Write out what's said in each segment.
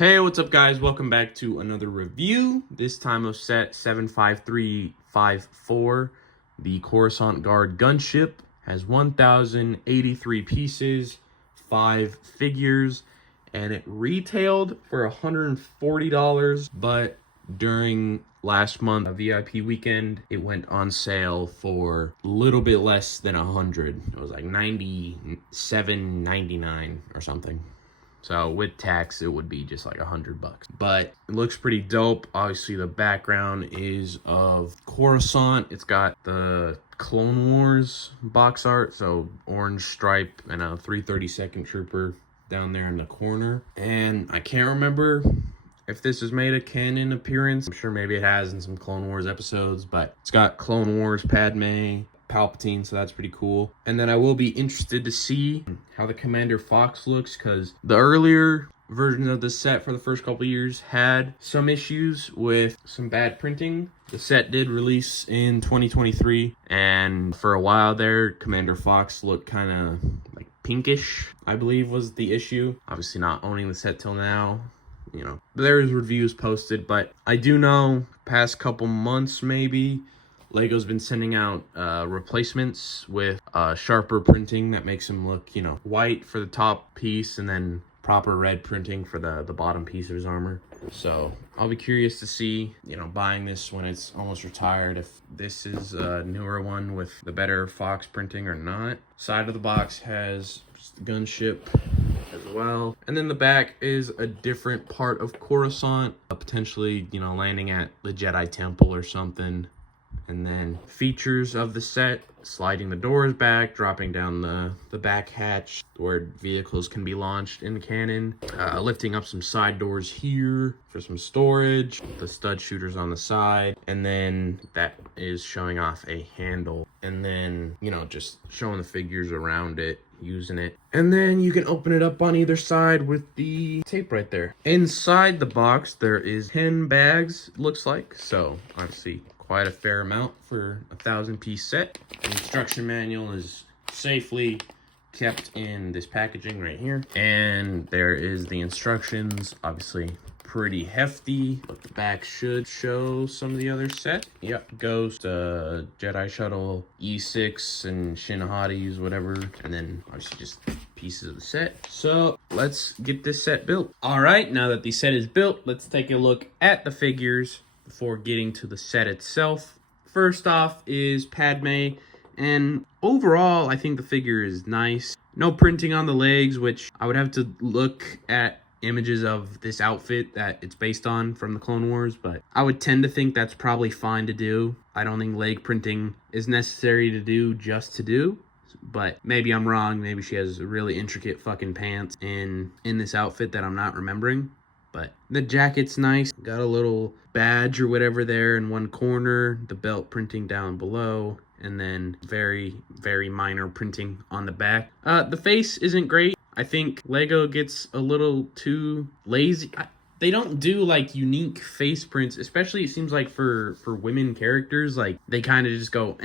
Hey, what's up guys? Welcome back to another review, this time of set 75354. The Coruscant Guard Gunship has 1,083 pieces, 5 figures, and it retailed for $140, but during last month, a VIP weekend, it went on sale for a little bit less than 100. It was like $97.99 or something. So with tax, it would be just like $100. But it looks pretty dope. Obviously, the background is of Coruscant. It's got the Clone Wars box art, so orange stripe and a 332nd Trooper down there in the corner. And I can't remember if this has made a canon appearance. I'm sure maybe it has in some Clone Wars episodes, but it's got Clone Wars, Padme, Palpatine, so that's pretty cool. And then I will be interested to see how the Commander Fox looks, because the earlier versions of the set for the first couple years had some issues with some bad printing. The set did release in 2023, and for a while there, Commander Fox looked kind of like pinkish, I believe was the issue. Obviously not owning the set till now, you know, there's reviews posted, but I do know past couple months maybe, Lego's been sending out replacements with sharper printing that makes him look, you know, white for the top piece and then proper red printing for the bottom piece of his armor. So I'll be curious to see, you know, buying this when it's almost retired, if this is a newer one with the better Fox printing or not. Side of the box has the Gunship as well. And then the back is a different part of Coruscant, potentially, you know, landing at the Jedi Temple or something. And then features of the set: sliding the doors back, dropping down the back hatch where vehicles can be launched in the cannon, lifting up some side doors here for some storage, the stud shooters on the side, and then that is showing off a handle, and then, you know, just showing the figures around it, using it. And then you can open it up on either side with the tape right there. Inside the box there is 10 bags, it looks like, so obviously quite a fair amount for a 1,000-piece set. The instruction manual is safely kept in this packaging right here, and there is the instructions, obviously pretty hefty, but the back should show some of the other set. Yep, Ghost, Jedi Shuttle, E6, and Shin-Hati's, whatever, and then obviously just pieces of the set. So let's get this set built. All right, now that the set is built, let's take a look at the figures before getting to the set itself. First off is Padme, and overall I think the figure is nice. No printing on the legs, which I would have to look at images of this outfit that it's based on from the Clone Wars, but I would tend to think that's probably fine to do. I don't think leg printing is necessary to do just to do, but maybe I'm wrong. Maybe she has really intricate fucking pants in this outfit that I'm not remembering. But the jacket's nice, got a little badge or whatever there in one corner, the belt printing down below, and then very, very minor printing on the back. The face isn't great. I think Lego gets a little too lazy. They don't do like unique face prints, especially it seems like for women characters. Like they kind of just go,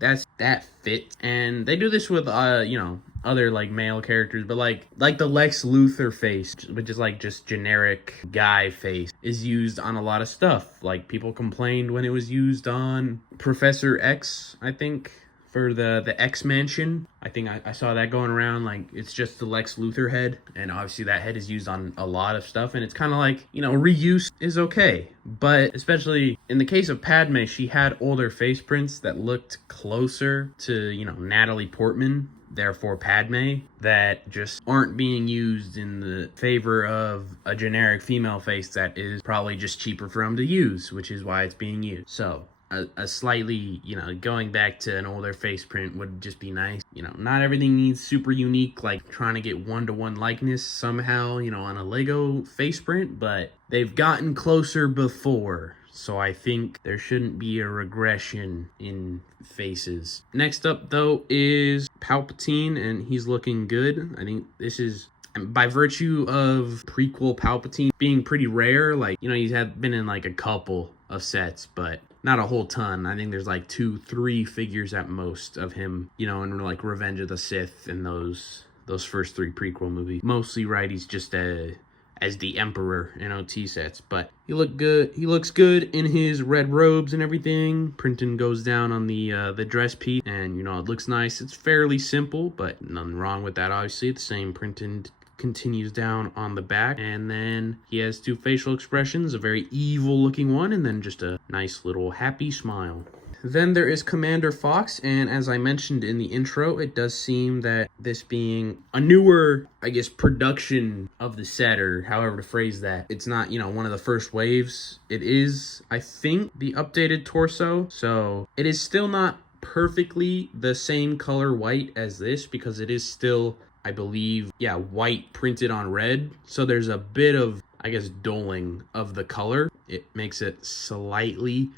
that fits. And they do this with you know, other like male characters, but like the Lex Luthor face, which is like just generic guy face, is used on a lot of stuff. Like people complained when it was used on Professor X, I think, for the X Mansion. I think I saw that going around, like it's just the Lex Luthor head, and obviously that head is used on a lot of stuff, and it's kind of like, you know, reuse is okay. But especially in the case of Padme, she had older face prints that looked closer to, you know, Natalie Portman, therefore Padme, that just aren't being used in the favor of a generic female face that is probably just cheaper for them to use, which is why it's being used. So a slightly, you know, going back to an older face print would just be nice. You know, not everything needs super unique, like trying to get one-to-one likeness somehow, you know, on a Lego face print, but they've gotten closer before. So I think there shouldn't be a regression in faces. Next up, though, is Palpatine, and he's looking good. I think this is, by virtue of prequel Palpatine being pretty rare, like, you know, he's been in like a couple of sets, but not a whole ton. I think there's like 2-3 figures at most of him, you know, in like Revenge of the Sith and those first 3 prequel movies. Mostly, right, he's just a as the Emperor in OT sets. But he looks good in his red robes and everything. Printing goes down on the dress piece, and it looks nice. It's fairly simple, but nothing wrong with that. Obviously, the same printing continues down on the back, and then he has 2 facial expressions, a very evil looking one, and then just a nice little happy smile. Then there is Commander Fox, and as I mentioned in the intro, it does seem that this being a newer, I guess, production of the set, or however to phrase that, it's not, one of the first waves. It is, I think, the updated torso, so it is still not perfectly the same color white as this, because it is still, I believe, white printed on red, so there's a bit of, I guess, dulling of the color. It makes it slightly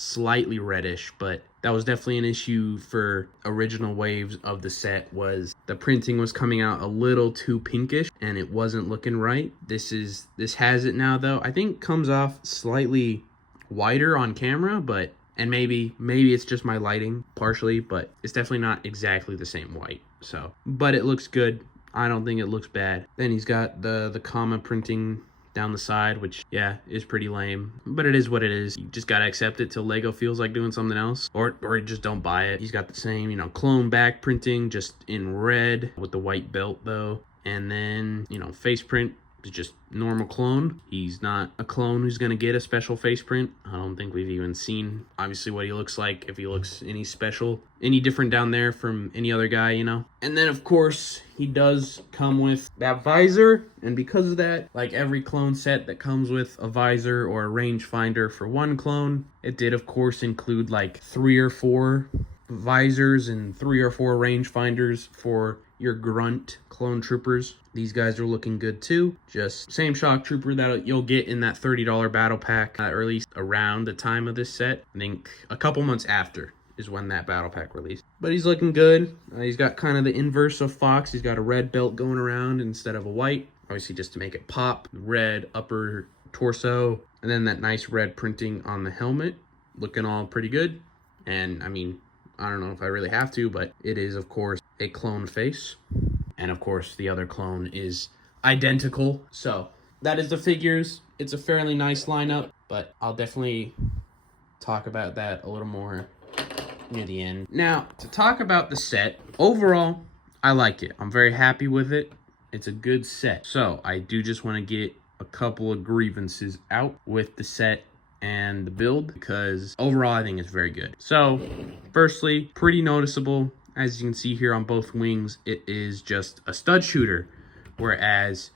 reddish, but that was definitely an issue for original waves of the set, was the printing was coming out a little too pinkish and it wasn't looking right. This has it now though. I think comes off slightly whiter on camera, but and maybe it's just my lighting partially, but it's definitely not exactly the same white. So, but it looks good. I don't think it looks bad. Then he's got the comma printing down the side, which is pretty lame, but it is what it is. You just gotta accept it till Lego feels like doing something else, or just don't buy it. He's got the same clone back printing, just in red with the white belt though, and then face print is just normal clone. He's not a clone who's gonna get a special face print. I don't think we've even seen obviously what he looks like, if he looks any special, any different down there from any other guy, And then of course he does come with that visor, and because of that, like every clone set that comes with a visor or a rangefinder for one clone, it did of course include like 3 or 4 visors and 3 or 4 rangefinders for your grunt clone troopers. These guys are looking good too. Just same shock trooper that you'll get in that $30 battle pack, or at least around the time of this set. I think a couple months after is when that battle pack released. But he's looking good. He's got kind of the inverse of Fox. He's got a red belt going around instead of a white, obviously just to make it pop. Red upper torso, and then that nice red printing on the helmet, looking all pretty good. And I mean, I don't know if I really have to, but it is of course a clone face, and of course the other clone is identical. So that is the figures. It's a fairly nice lineup, but I'll definitely talk about that a little more near the end. Now, to talk about the set, overall, I like it. I'm very happy with it. It's a good set. So I do just want to get a couple of grievances out with the set and the build, because overall I think it's very good. So firstly, pretty noticeable, as you can see here on both wings, it is just a stud shooter, whereas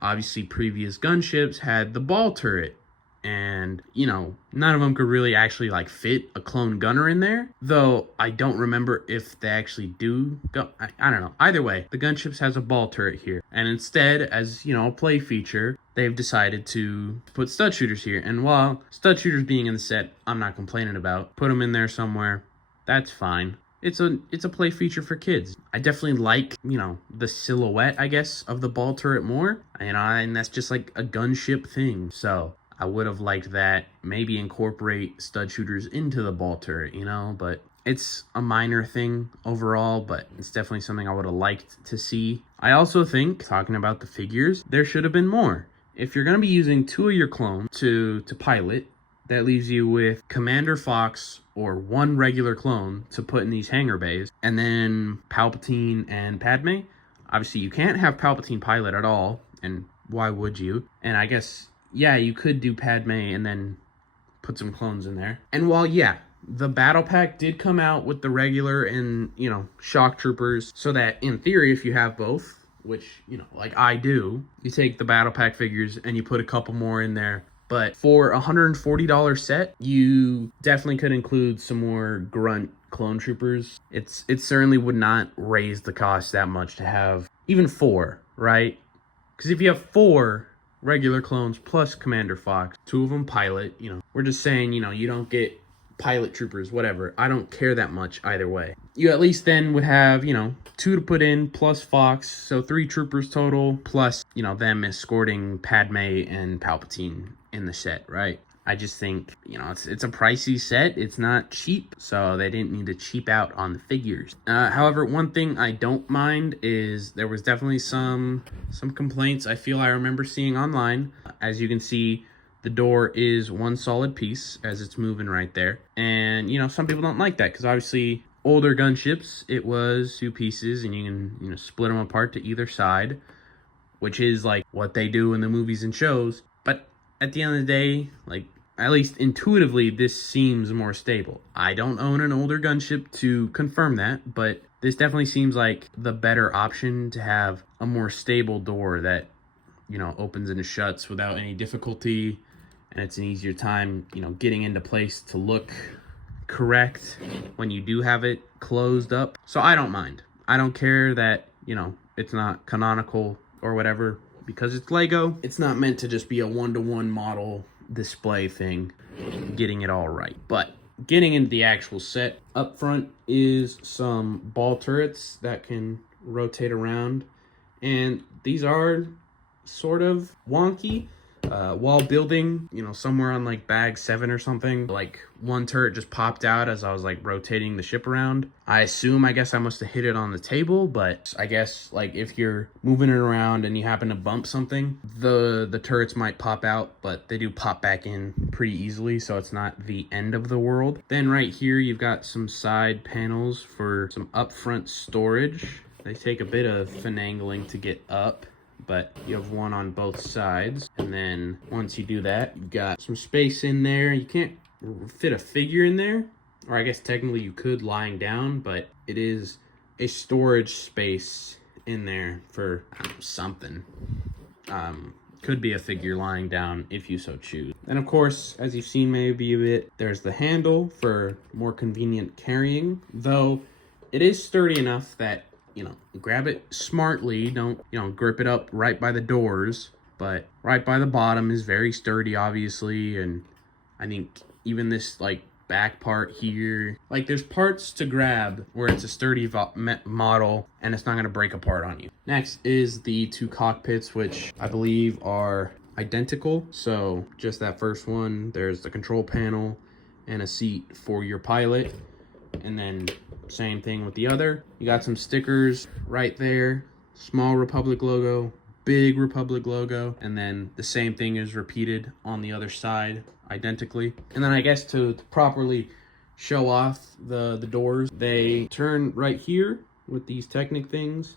obviously previous gunships had the ball turret, and none of them could really actually like fit a clone gunner in there, though I don't remember if they actually do go. I don't know. Either way, the gunships has a ball turret here, and instead, as a play feature, they've decided to put stud shooters here. And while stud shooters being in the set, I'm not complaining about. Put them in there somewhere, that's fine. It's a play feature for kids. I definitely like, the silhouette, I guess, of the ball turret more. And that's just like a gunship thing. So I would have liked that. Maybe incorporate stud shooters into the ball turret, but it's a minor thing overall, but it's definitely something I would have liked to see. I also think, talking about the figures, there should have been more. If you're going to be using 2 of your clones to pilot, that leaves you with Commander Fox or 1 regular clone to put in these hangar bays, and then Palpatine and Padme. Obviously, you can't have Palpatine pilot at all, and why would you? And I guess, you could do Padme and then put some clones in there. And while, the battle pack did come out with the regular and, shock troopers, so that in theory, if you have both, which, like I do, you take the battle pack figures and you put a couple more in there. But for a $140 set, you definitely could include some more grunt clone troopers. It certainly would not raise the cost that much to have even 4, right? Because if you have 4 regular clones plus Commander Fox, 2 of them pilot, we're just saying, you don't get pilot troopers, whatever. I don't care that much either way. You at least then would have, 2 to put in plus Fox, so 3 troopers total, plus, them escorting Padme and Palpatine in the set, right? I just think, it's a pricey set. It's not cheap, so they didn't need to cheap out on the figures. However, one thing I don't mind is there was definitely some complaints I feel I remember seeing online As you can see, the door is one solid piece as it's moving right there. And, you know, some people don't like that because obviously older gunships, it was two pieces and you can, you know, split them apart to either side, which is like what they do in the movies and shows. But at the end of the day, like, at least intuitively, this seems more stable. I don't own an older gunship to confirm that, but this definitely seems like the better option to have a more stable door that, you know, opens and shuts without any difficulty. And it's an easier time, you know, getting into place to look correct when you do have it closed up. So I don't mind. I don't care that, you know, it's not canonical or whatever, because it's Lego. It's not meant to just be a one-to-one model display thing, getting it all right. But getting into the actual set, up front is some ball turrets that can rotate around. And these are sort of wonky. While building, you know, somewhere on like bag 7 or something, like one turret just popped out as I was like rotating the ship around. I guess I must have hit it on the table, but I guess like if you're moving it around and you happen to bump something, the turrets might pop out, but they do pop back in pretty easily, so it's not the end of the world. Then right here, you've got some side panels for some upfront storage. They take a bit of finagling to get up, but you have one on both sides. And then once you do that, you've got some space in there. You can't fit a figure in there, or I guess technically you could lying down, but it is a storage space in there for something. Could be a figure lying down if you so choose. And of course, as you've seen maybe a bit, there's the handle for more convenient carrying, though it is sturdy enough that, you know, grab it smartly. Don't, you know, grip it up right by the doors, but right by the bottom is very sturdy, obviously. And I think even this like back part here, like there's parts to grab where it's a sturdy model and it's not going to break apart on you. Next is the two cockpits, which I believe are identical. So just that first one, there's the control panel and a seat for your pilot. And then same thing with the other. You got some stickers right there. Small Republic logo, big Republic logo. And then the same thing is repeated on the other side identically. And then I guess to properly show off the doors, they turn right here with these Technic things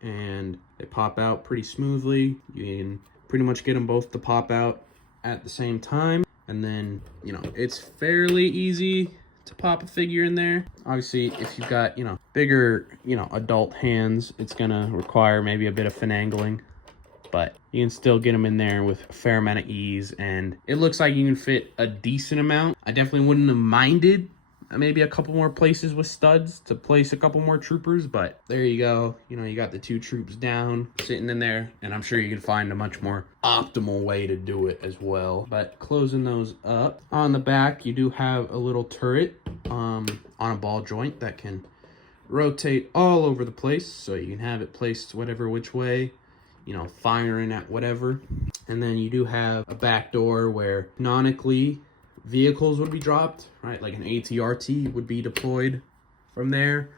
and they pop out pretty smoothly. You can pretty much get them both to pop out at the same time. And then, you know, it's fairly easy to pop a figure in there. Obviously, if you've got, you know, bigger, you know, adult hands, it's gonna require maybe a bit of finagling, but you can still get them in there with a fair amount of ease, and it looks like you can fit a decent amount. I definitely wouldn't have minded maybe a couple more places with studs to place a couple more troopers, but there you go. You know, you got the two troops down sitting in there, and I'm sure you can find a much more optimal way to do it as well. But closing those up, on the back you do have a little turret on a ball joint that can rotate all over the place, so you can have it placed whatever which way, you know, firing at whatever. And then you do have a back door where canonically vehicles would be dropped, right? Like an ATRT would be deployed from there.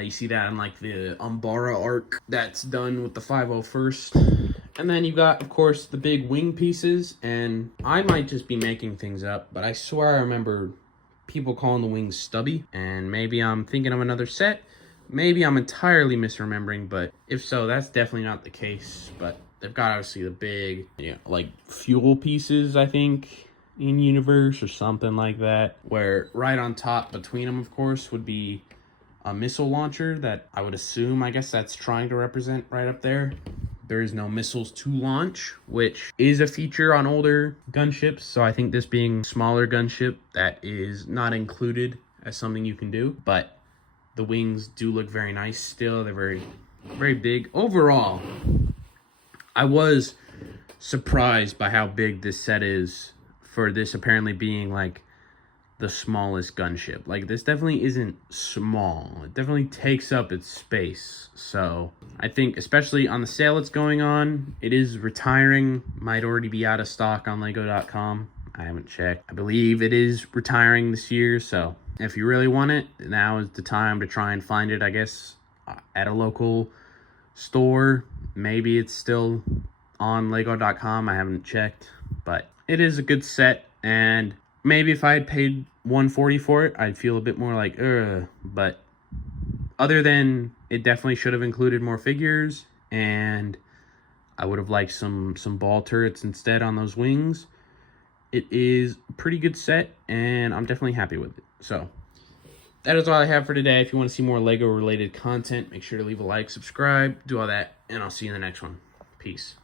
You see that in like the Umbara arc that's done with the 501st. And then you got, of course, the big wing pieces. And I might just be making things up, but I swear I remember people calling the wings stubby. And maybe I'm thinking of another set. Maybe I'm entirely misremembering, but if so, that's definitely not the case. But they've got obviously the big, you know, like fuel pieces, I think, in universe or something like that, where right on top between them, of course, would be a missile launcher that I would assume, I guess that's trying to represent right up there. There is no missiles to launch, which is a feature on older gunships. So I think this being smaller gunship, that is not included as something you can do. But the wings do look very nice still. They're very, very big. Overall, I was surprised by how big this set is for this apparently being like the smallest gunship. Like, this definitely isn't small. It definitely takes up its space. So I think, especially on the sale that's going on, it is retiring. Might already be out of stock on Lego.com. I haven't checked. I believe it is retiring this year. So if you really want it, now is the time to try and find it, I guess, at a local store. Maybe it's still on Lego.com. I haven't checked, but it is a good set. And maybe if I had paid $140 for it, I'd feel a bit more like, but other than it definitely should have included more figures, and I would have liked some ball turrets instead on those wings. It is a pretty good set, and I'm definitely happy with it. So that is all I have for today. If you want to see more Lego related content, make sure to leave a like, subscribe, do all that, and I'll see you in the next one. Peace.